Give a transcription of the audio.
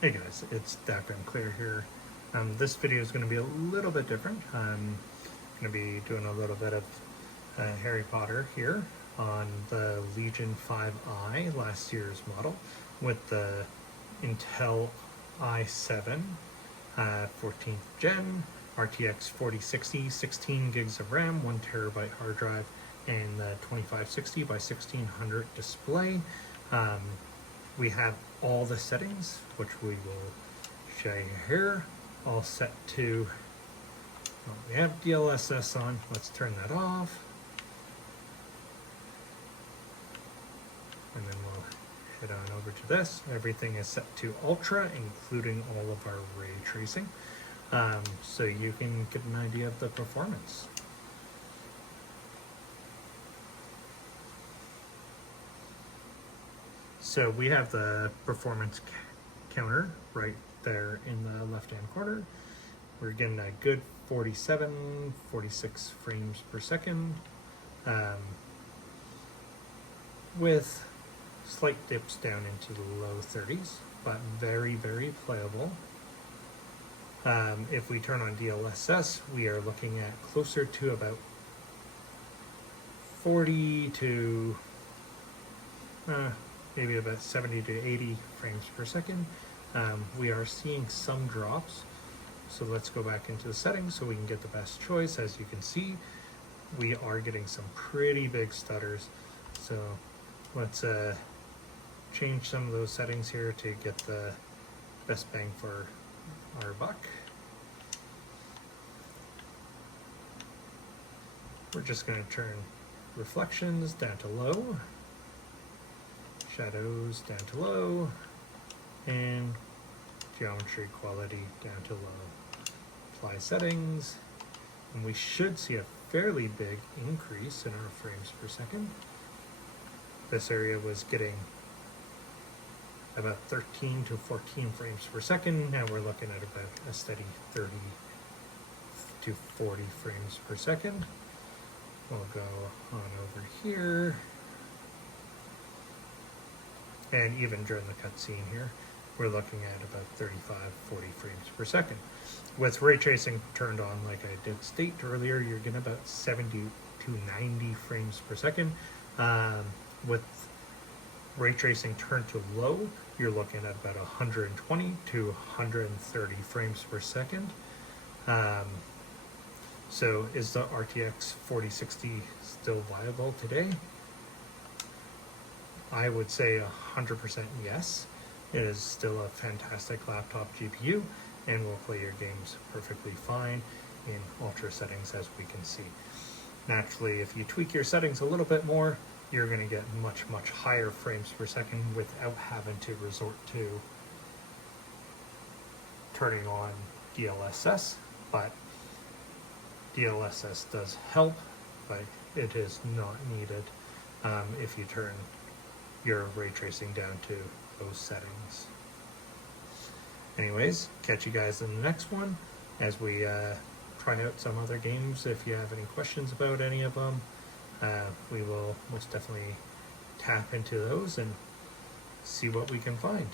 Hey guys, it's Dak and Clear here. This video is going to be a little bit different. I'm going to be doing a little bit of Harry Potter here on the Legion 5i, last year's model, with the Intel i7 14th gen, RTX 4060, 16 gigs of RAM, 1 terabyte hard drive, and the 2560 by 1600 display. We have all the settings, which we will show you here, all set to, well, we have DLSS on. Let's turn that off. And then we'll head on over to this. Everything is set to ultra, including all of our ray tracing, so you can get an idea of the performance. So we have the performance counter right there in the left-hand corner. We're getting a good 47, 46 frames per second, with slight dips down into the low 30s, but very, very playable. If we turn on DLSS, we are looking at closer to about 40 to maybe about 70 to 80 frames per second. We are seeing some drops, so let's go back into the settings so we can get the best choice. As you can see, we are getting some pretty big stutters, so let's change some of those settings here to get the best bang for our buck. We're just going to turn reflections down to low, shadows down to low, and geometry quality down to low. Apply settings, and we should see a fairly big increase in our frames per second. This area was getting about 13 to 14 frames per second. Now we're looking at about a steady 30 to 40 frames per second. We'll go on over here. And even during the cutscene here, we're looking at about 35, 40 frames per second. With ray tracing turned on, like I did state earlier, you're getting about 70 to 90 frames per second. With ray tracing turned to low, you're looking at about 120 to 130 frames per second. So is the RTX 4060 still viable today? I would say 100% yes. It is still a fantastic laptop GPU and will play your games perfectly fine in ultra settings, as we can see. Naturally, if you tweak your settings a little bit more, you're going to get much, much higher frames per second without having to resort to turning on DLSS. But DLSS does help, but it is not needed if you turn your ray tracing down to those settings. Anyways, catch you guys in the next one as we try out some other games. If you have any questions about any of them, we will most definitely tap into those and see what we can find.